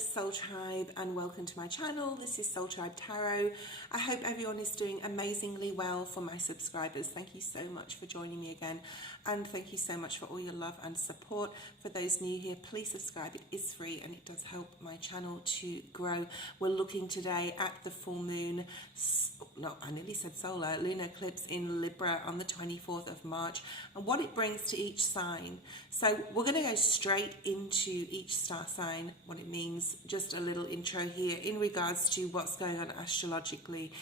Soul Tribe, and welcome to my channel. This is Soul Tribe Tarot. I hope everyone is doing amazingly well. For my subscribers, thank you so much for joining me again, and thank you so much for all your love and support. For those new here, please subscribe. It is free and it does help my channel to grow. We're looking today at the full moon, no, I nearly said solar, lunar eclipse in Libra on the 24th of March, and what it brings to each sign. So we're going to go straight into each star sign, what it means, just a little intro here in regards to what's going on astrologically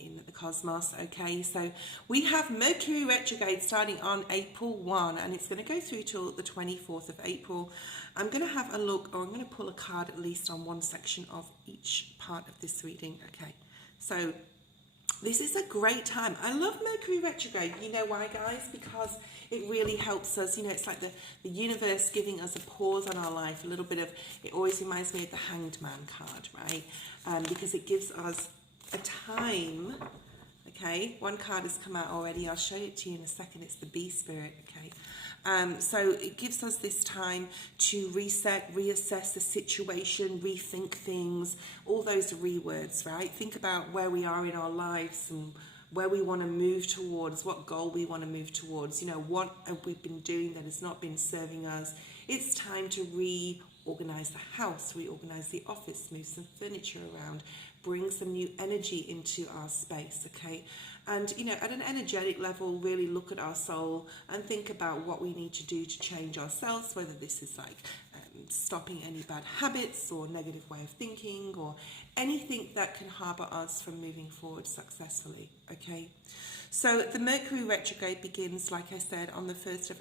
in the cosmos. Okay, so we have Mercury Retrograde starting on April 1, and it's going to go through till the 24th of April. I'm going to have a look, or I'm going to pull a card at least on one section of each part of this reading. Okay, so this is a great time. I love Mercury Retrograde. You know why, guys? Because it really helps us. You know, it's like the universe giving us a pause on our life, a little bit of, it always reminds me of the Hanged Man card, right? Because it gives us a time. Okay, one card has come out already. I'll show it to you in a second. It's the Bee Spirit, okay? So it gives us this time to reset, reassess the situation, rethink things, all those rewords, right? Think about where we are in our lives and where we want to move towards, what goal we want to move towards. You know, what have we been doing that has not been serving us? It's time to reorganize the house, reorganize the office, move some furniture around, bring some new energy into our space, okay? And, you know, at an energetic level, really look at our soul and think about what we need to do to change ourselves, whether this is like stopping any bad habits or negative way of thinking or anything that can harbor us from moving forward successfully, okay? So the Mercury retrograde begins, like I said, on the 1st of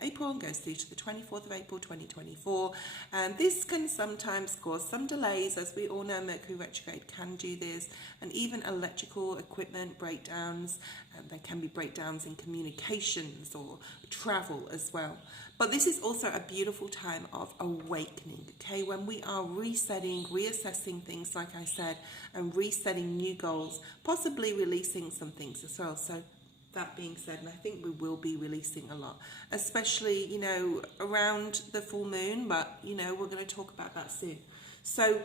April and goes through to the 24th of April 2024, and this can sometimes cause some delays. As we all know, Mercury retrograde can do this, and even electrical equipment breakdowns, and there can be breakdowns in communications or travel as well. But this is also a beautiful time of awakening, okay, when we are resetting, reassessing things, like I said, and resetting new goals, possibly releasing some things as well. So that being said, and I think we will be releasing a lot, especially, you know, around the full moon, but, you know, we're going to talk about that soon. So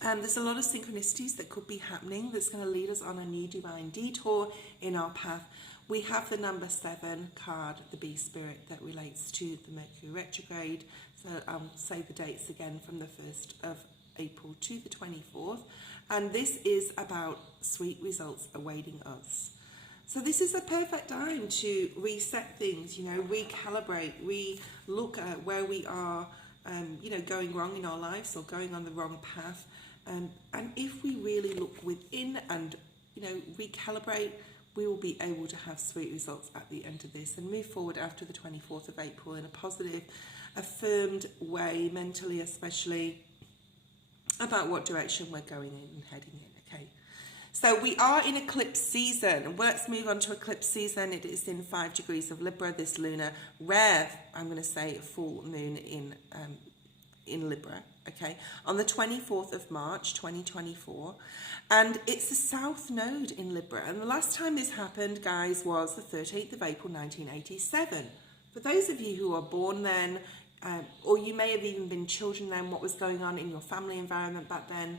there's a lot of synchronicities that could be happening that's going to lead us on a new divine detour in our path. We have the number 7 card, the Bee Spirit, that relates to the Mercury retrograde. So I'll say the dates again, from the 1st of April to the 24th. And this is about sweet results awaiting us. So this is a perfect time to reset things, you know, recalibrate, re-look at where we are, you know, going wrong in our lives or going on the wrong path. And if we really look within and, you know, recalibrate, we will be able to have sweet results at the end of this and move forward after the 24th of April in a positive, affirmed way, mentally especially, about what direction we're going in and heading in, okay? So we are in eclipse season. Well, let's move on to eclipse season. It is in 5 degrees of Libra, this lunar rare, I'm going to say, full moon in Libra, okay, on the 24th of March 2024, and it's the south node in Libra. And the last time this happened, guys, was the 13th of April 1987. For those of you who are born then, or you may have even been children then, what was going on in your family environment back then?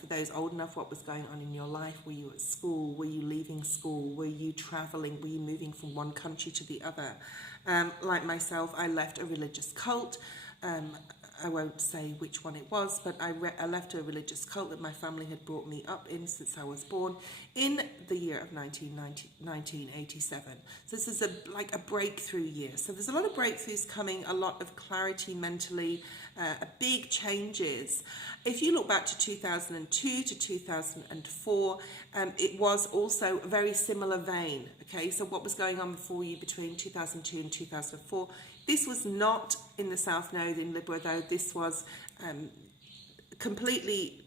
For those old enough, what was going on in your life? Were you at school? Were you leaving school? Were you traveling? Were you moving from one country to the other? Like myself, I left a religious cult. I won't say which one it was, but I left a religious cult that my family had brought me up in since I was born in the year of 1987. So this is like a breakthrough year. So there's a lot of breakthroughs coming, a lot of clarity mentally, big changes. If you look back to 2002 to 2004, it was also a very similar vein. Okay, so what was going on before you between 2002 and 2004? This was not in the South Node in Libra, though. This was completely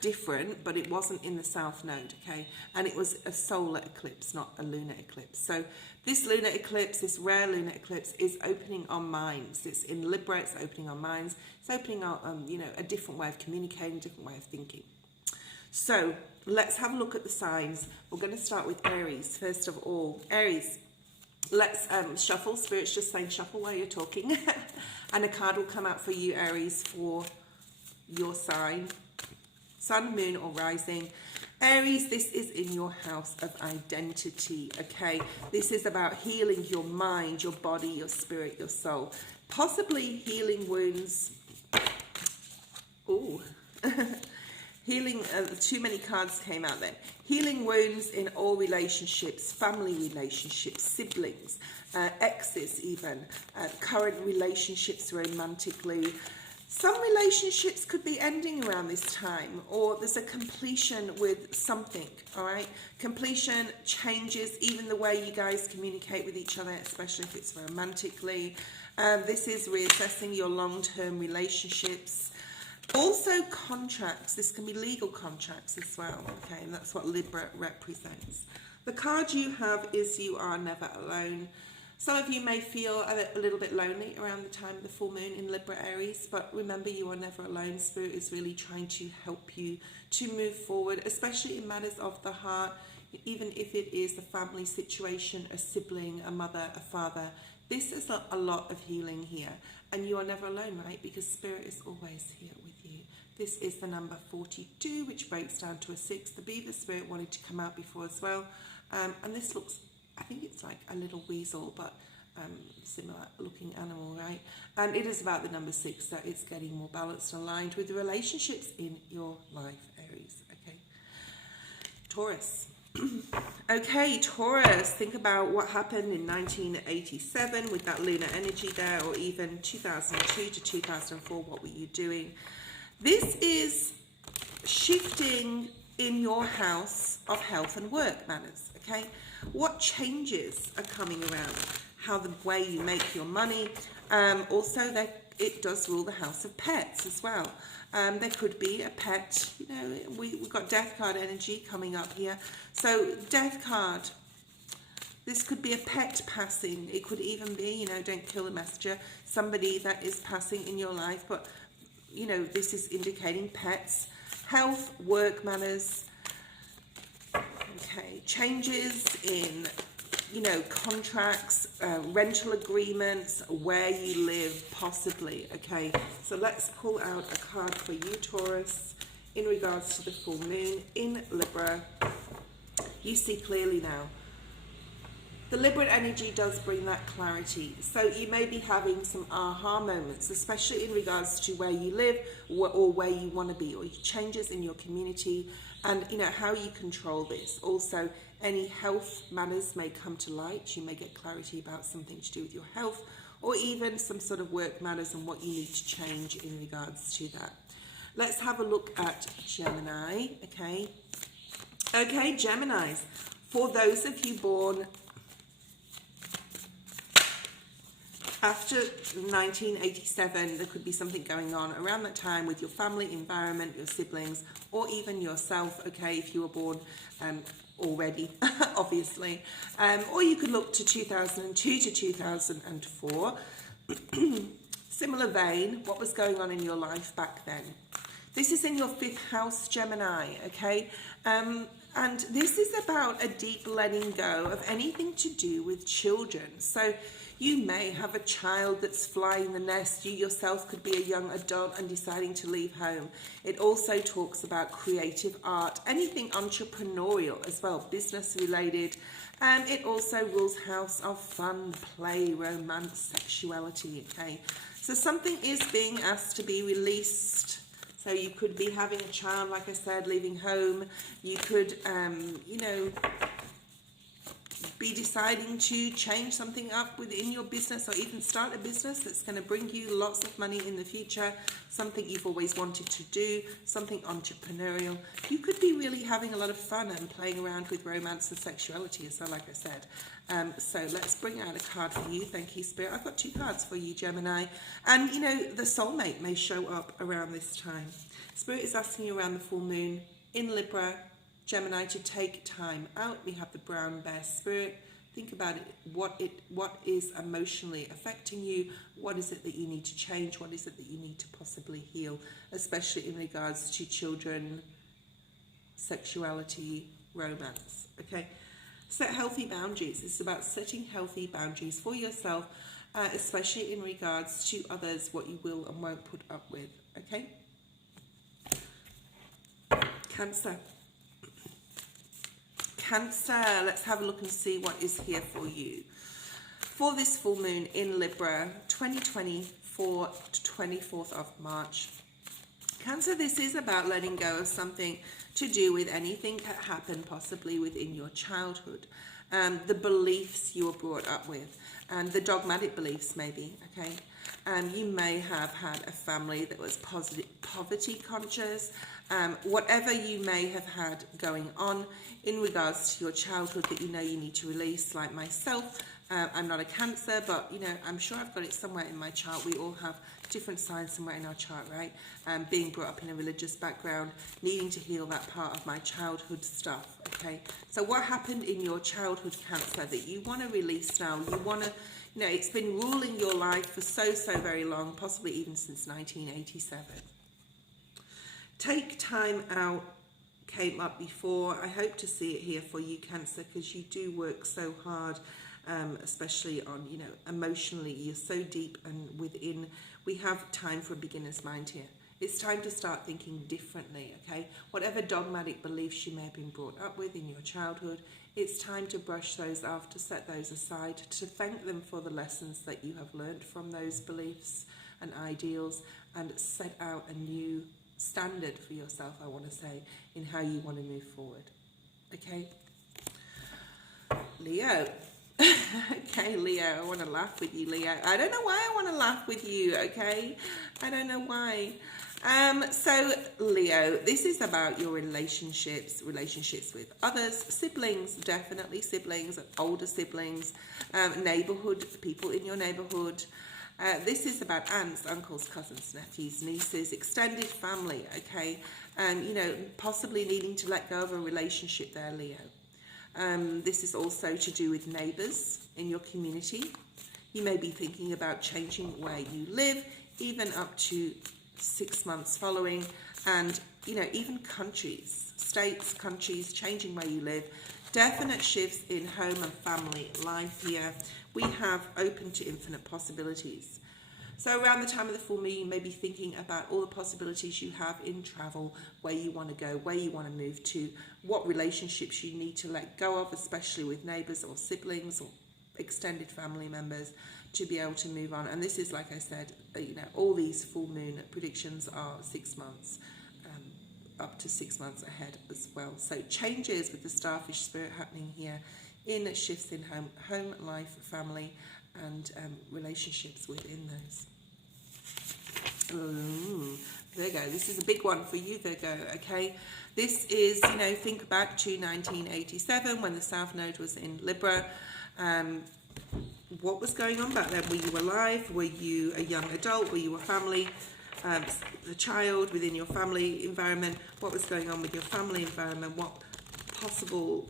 different, but it wasn't in the South Node, okay? And it was a solar eclipse, not a lunar eclipse. So this lunar eclipse, this rare lunar eclipse, is opening our minds. It's in Libra, it's opening our minds. It's opening our, you know, a different way of communicating, different way of thinking. So let's have a look at the signs. We're going to start with Aries, first of all. Aries. Let's shuffle. Spirit's just saying shuffle while you're talking. And a card will come out for you, Aries, for your sign, sun, moon, or rising. Aries, this is in your house of identity, okay? This is about healing your mind, your body, your spirit, your soul. Possibly healing wounds. Ooh. Healing, too many cards came out then. Healing wounds in all relationships, family relationships, siblings, exes even, current relationships romantically. Some relationships could be ending around this time, or there's a completion with something, all right? Completion, changes, even the way you guys communicate with each other, especially if it's romantically. This is reassessing your long-term relationships. Also contracts, this can be legal contracts as well, okay, and that's what Libra represents. The card you have is you are never alone. Some of you may feel a little bit lonely around the time of the full moon in Libra Aries, but remember, you are never alone. Spirit is really trying to help you to move forward, especially in matters of the heart, even if it is a family situation, a sibling, a mother, a father. This is a lot of healing here, and you are never alone, right? Because Spirit is always here with you. This is the number 42, which breaks down to a 6. The Beaver Spirit wanted to come out before as well. And this looks, I think it's like a little weasel, but similar looking animal, right? And it is about the number 6, that it's getting more balanced and aligned with the relationships in your life, Aries, okay? Taurus. Okay, Taurus, think about what happened in 1987 with that lunar energy there, or even 2002 to 2004, what were you doing? This is shifting in your house of health and work matters, okay? What changes are coming around? How the way you make your money. Also, that it does rule the house of pets as well. There could be a pet, you know, we've got death card energy coming up here. So death card, this could be a pet passing. It could even be, you know, don't kill the messenger, somebody that is passing in your life. But, you know, this is indicating pets, health, work matters. Okay, changes in, you know, contracts, rental agreements, where you live, possibly, okay? So let's pull out a card for you, Taurus, in regards to the full moon in Libra. You see clearly now. The Libra energy does bring that clarity. So you may be having some aha moments, especially in regards to where you live or where you want to be, or changes in your community, and, you know, how you control this. Also, any health matters may come to light. You may get clarity about something to do with your health, or even some sort of work matters and what you need to change in regards to that. Let's have a look at Gemini, okay? Okay, Geminis. For those of you born after 1987, there could be something going on around that time with your family, environment, your siblings, or even yourself, okay, if you were born already, obviously. Or you could look to 2002 to 2004. Similar vein, what was going on in your life back then? This is in your 5th house, Gemini, okay? And this is about a deep letting go of anything to do with children. So you may have a child that's flying the nest. You yourself could be a young adult and deciding to leave home. It also talks about creative art, anything entrepreneurial as well, business related. It also rules house of fun, play, romance, sexuality, okay? So something is being asked to be released. So you could be having a child, like I said, leaving home. You could, you know, be deciding to change something up within your business, or even start a business that's going to bring you lots of money in the future, something you've always wanted to do, something entrepreneurial. You could be really having a lot of fun and playing around with romance and sexuality as well, like I said. So let's bring out a card for you. Thank you, Spirit. I've got 2 cards for you, Gemini. And, you know, the soulmate may show up around this time. Spirit is asking you around the full moon in Libra, Gemini, to take time out. We have the brown bear spirit. Think about it. What is emotionally affecting you? What is it that you need to change? What is it that you need to possibly heal, especially in regards to children, sexuality, romance, okay? Set healthy boundaries. It's about setting healthy boundaries for yourself, especially in regards to others, what you will and won't put up with, okay? Cancer. Cancer, let's have a look and see what is here for you. For this full moon in Libra, 2024 to 24th of March. Cancer, this is about letting go of something to do with anything that happened possibly within your childhood. The beliefs you were brought up with, and the dogmatic beliefs maybe, okay? You may have had a family that was poverty conscious. Whatever you may have had going on in regards to your childhood that you know you need to release, like myself. I'm not a Cancer, but you know, I'm sure I've got it somewhere in my chart. We all have different signs somewhere in our chart, right? Being brought up in a religious background, needing to heal that part of my childhood stuff, okay? So what happened in your childhood, Cancer, that you want to release now? You want to, you know, it's been ruling your life for so very long, possibly even since 1987. Take time out came up before. I hope to see it here for you, Cancer, because you do work so hard, especially on, you know, emotionally. You're so deep and within. We have time for a beginner's mind here. It's time to start thinking differently, okay? Whatever dogmatic beliefs you may have been brought up with in your childhood, it's time to brush those off, to set those aside, to thank them for the lessons that you have learned from those beliefs and ideals, and set out a new standard for yourself, I want to say, in how you want to move forward. Okay? Leo. Okay, Leo, I want to laugh with you, Leo. I don't know why I want to laugh with you, okay? I don't know why. So, Leo, this is about your relationships with others, siblings, definitely siblings, older siblings, neighborhood, people in your neighborhood. This is about aunts, uncles, cousins, nephews, nieces, extended family, okay? You know, possibly needing to let go of a relationship there, Leo. This is also to do with neighbours in your community. You may be thinking about changing where you live, even up to 6 months following, and, you know, even countries, states, countries, changing where you live. Definite shifts in home and family life here. We have open to infinite possibilities. So around the time of the full moon, you may be thinking about all the possibilities you have in travel, where you want to go, where you want to move to, what relationships you need to let go of, especially with neighbours or siblings or extended family members, to be able to move on. And this is, like I said, you know, all these full moon predictions are 6 months, up to 6 months ahead as well. So changes with the starfish spirit happening here in shifts in home life, family, and relationships within those. Ooh, Virgo, this is a big one for you, Virgo, okay? This is, you know, think back to 1987 when the South Node was in Libra. What was going on back then? Were you alive? Were you a young adult? Were you a family? A child within your family environment? What was going on with your family environment? What possible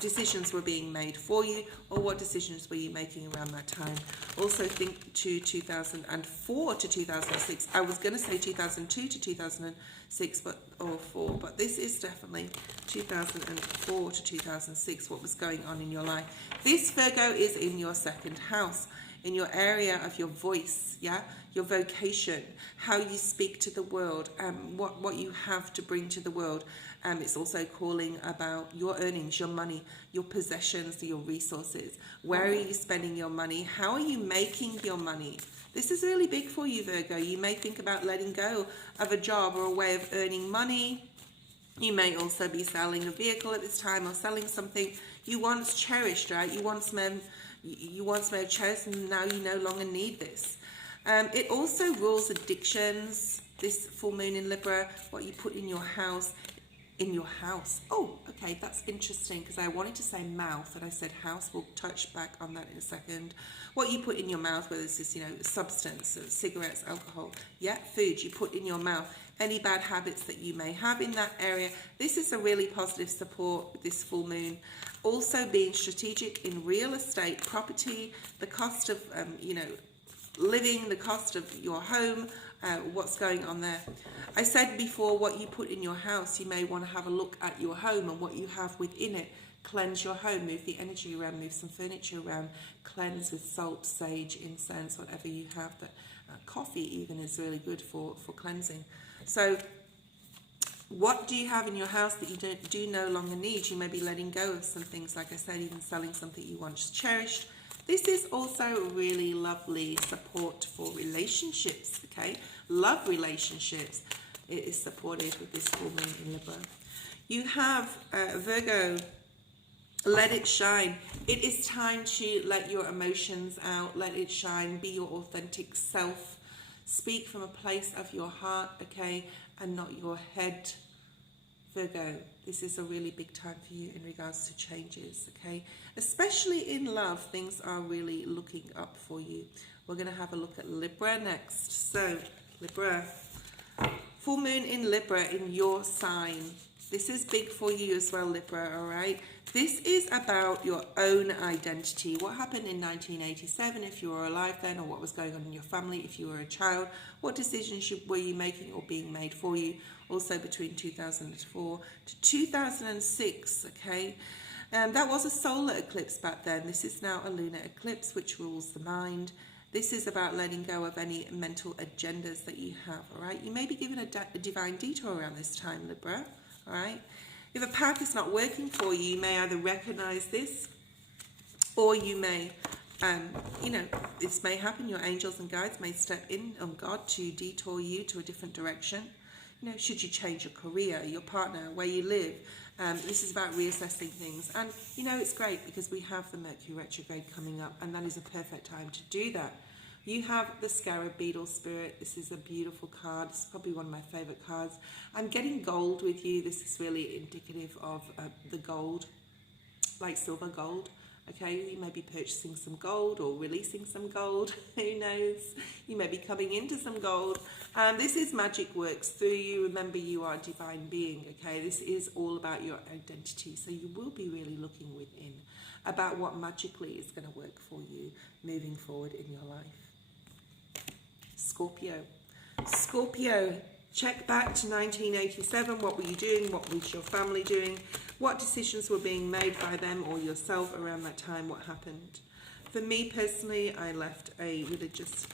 decisions were being made for you, or what decisions were you making around that time? Also think to 2004 to 2006. I was going to say 2002 to 2006, or 4, but this is definitely 2004 to 2006, what was going on in your life. This, Virgo, is in your second house, in your area of your voice, yeah, your vocation, how you speak to the world, what you have to bring to the world. It's also calling about your earnings, your money, your possessions, your resources. Where are you spending your money? How are you making your money? This is really big for you, Virgo. You may think about letting go of a job or a way of earning money. You may also be selling a vehicle at this time, or selling something you once cherished, right? You once may have chosen, and now you no longer need this. It also rules addictions, this full moon in Libra, what you put in your house. In your house. Oh, okay, that's interesting, because I wanted to say mouth, and I said house. We'll touch back on that in a second. What you put in your mouth, whether it's this, you know, substance, cigarettes, alcohol, yeah, food you put in your mouth, any bad habits that you may have in that area. This is a really positive support with this full moon. Also being strategic in real estate, property, the cost of, you know, living, the cost of your home, what's going on there. I said before, what you put in your house, you may want to have a look at your home and what you have within it. Cleanse your home, move the energy around, move some furniture around, cleanse with salt, sage, incense, whatever you have. That coffee even is really good for cleansing. So What do you have in your house that you do no longer need? You may be letting go of some things, like I said, even selling something you once cherished. This is also really lovely support for relationships, okay? Love relationships. It is supported with this full moon in Libra. You have Virgo, let it shine. It is time to let your emotions out, let it shine, be your authentic self. Speak from a place of your heart, okay, and not your head. Virgo, this is a really big time for you in regards to changes, okay? Especially in love, things are really looking up for you. We're going to have a look at Libra next. So, Libra, full moon in Libra in your sign. This is big for you as well, Libra, all right? This is about your own identity. What happened in 1987 if you were alive then, or what was going on in your family if you were a child? What decisions were you making or being made for you? Also between 2004 to 2006, okay? That was a solar eclipse back then. This is now a lunar eclipse, which rules the mind. This is about letting go of any mental agendas that you have, all right? You may be given a divine detour around this time, Libra, all right? If a path is not working for you, you may either recognize this, or you may, this may happen. Your angels and guides may step in on God to detour you to a different direction. Should you change your career, your partner, where you live? This is about reassessing things. And, it's great because we have the Mercury Retrograde coming up, and that is a perfect time to do that. You have the Scarab Beetle Spirit. This is a beautiful card. It's probably one of my favorite cards. I'm getting gold with you. This is really indicative of the gold, like silver gold. Okay, you may be purchasing some gold or releasing some gold. Who knows? You may be coming into some gold. This is magic works through you. Remember, you are a divine being. Okay, this is all about your identity. So you will be really looking within about what magically is going to work for you moving forward in your life. Scorpio. Scorpio, check back to 1987. What were you doing? What was your family doing? What decisions were being made by them or yourself around that time? What happened? For me personally, I left a religious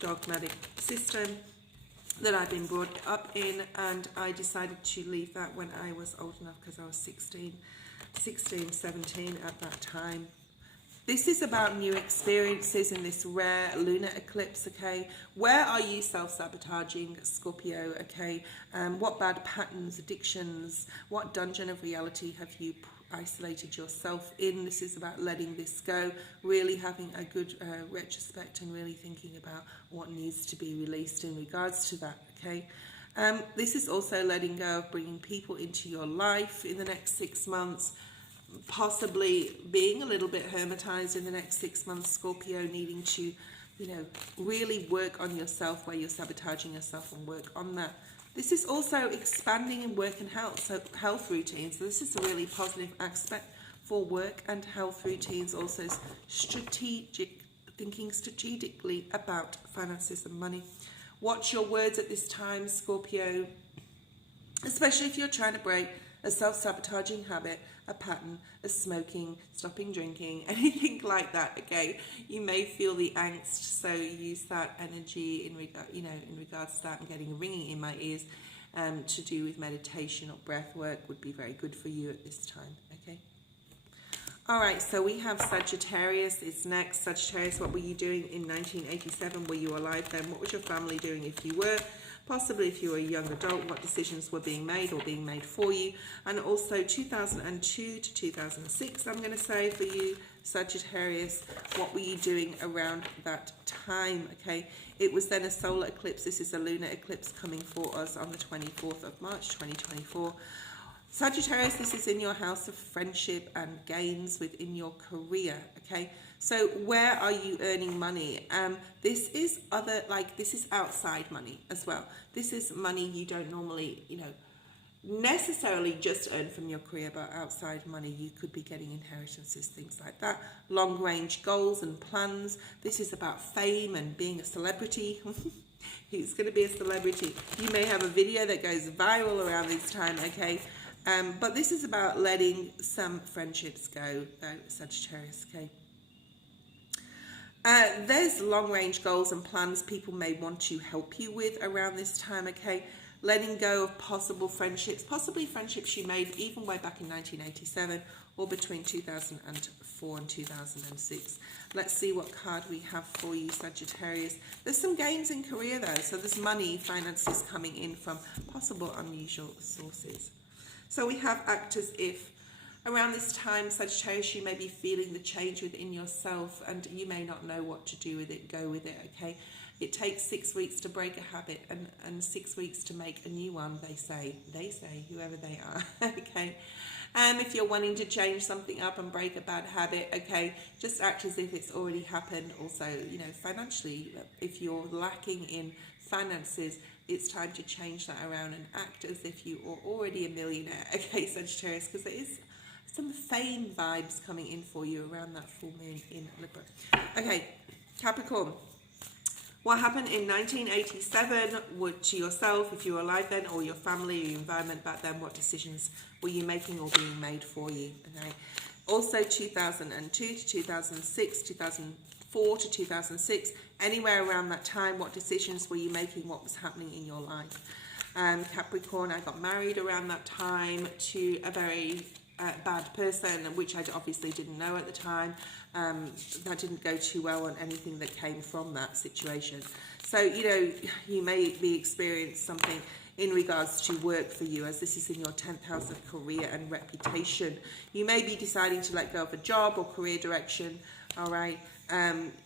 dogmatic system that I've been brought up in, and I decided to leave that when I was old enough, because I was 16, 17 at that time. This is about new experiences in this rare lunar eclipse, okay? Where are you self-sabotaging, Scorpio, okay? What bad patterns, addictions, what dungeon of reality have you isolated yourself in? This is about letting this go, really having a good retrospect and really thinking about what needs to be released in regards to that, okay? This is also letting go of bringing people into your life in the next 6 months, possibly being a little bit hermetized in the next 6 months, Scorpio, needing to, really work on yourself where you're sabotaging yourself and work on that. This is also expanding in work and health, so health routines. So this is a really positive aspect for work and health routines. Also thinking strategically about finances and money. Watch your words at this time, Scorpio, especially if you're trying to break a self-sabotaging habit, a pattern, a smoking, stopping drinking, anything like that, okay? You may feel the angst, so use that energy in regards to that. I'm getting a ringing in my ears to do with meditation or breath work would be very good for you at this time, okay? All right, so we have Sagittarius is next. Sagittarius, what were you doing in 1987? Were you alive then? What was your family doing if you were? Possibly if you were a young adult, what decisions were being made or being made for you? And also 2002 to 2006, I'm going to say for you, Sagittarius, what were you doing around that time, okay? It was then a solar eclipse. This is a lunar eclipse coming for us on the 24th of March, 2024. Sagittarius, this is in your house of friendship and gains within your career, okay? So where are you earning money? This is this is outside money as well. This is money you don't normally, necessarily just earn from your career, but outside money. You could be getting inheritances, things like that. Long range goals and plans. This is about fame and being a celebrity. Who's going to be a celebrity? You may have a video that goes viral around this time, okay? But this is about letting some friendships go, Sagittarius, okay? There's long-range goals and plans people may want to help you with around this time, okay? letting go of possible friendships, possibly friendships you made even way back in 1987 or between 2004 and 2006. Let's see what card we have for you, Sagittarius. There's some gains in career though, so there's money, finances coming in from possible unusual sources. So we have act as if. Around this time, Sagittarius, you may be feeling the change within yourself and you may not know what to do with it. Go with it, okay? It takes 6 weeks to break a habit and 6 weeks to make a new one, they say, whoever they are, okay? If you're wanting to change something up and break a bad habit, okay, just act as if it's already happened. Also, you know, financially, if you're lacking in finances, it's time to change that around and act as if you are already a millionaire, okay, Sagittarius, because there is some fame vibes coming in for you around that full moon in Libra. Okay, Capricorn. What happened in 1987 would to yourself, if you were alive then, or your family or your environment back then? What decisions were you making or being made for you? Okay. Also 2002 to 2006, 2004 to 2006, anywhere around that time, what decisions were you making? What was happening in your life? Capricorn, I got married around that time to a very bad person, which I obviously didn't know at the time. That didn't go too well on anything that came from that situation. So, you know, you may be experiencing something in regards to work for you, as this is in your 10th house of career and reputation. You may be deciding to let go of a job or career direction, all right?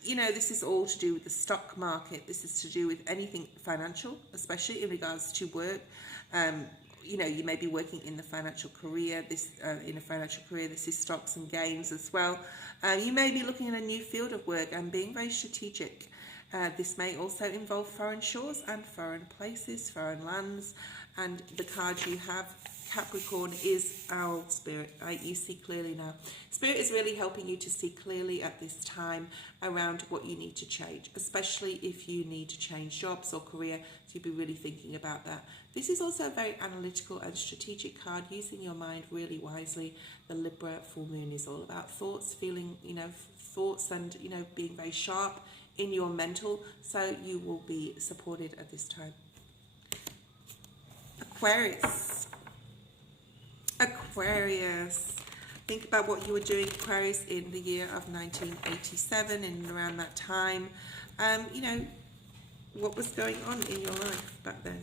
You know, this is all to do with the stock market. This is to do with anything financial, especially in regards to work. You know, you may be working in the financial career. This is stocks and gains as well. You may be looking at a new field of work and being very strategic. This may also involve foreign shores and foreign places, foreign lands. And the card you have, Capricorn, is Owl Spirit, right? You see clearly now. Spirit is really helping you to see clearly at this time around what you need to change, especially if you need to change jobs or career. So you'll be really thinking about that. This is also a very analytical and strategic card, using your mind really wisely. The Libra full moon is all about thoughts, feeling, you know, thoughts and, you know, being very sharp in your mental. So you will be supported at this time. Aquarius. Think about what you were doing, Aquarius, in the year of 1987 and around that time. You know, what was going on in your life back then?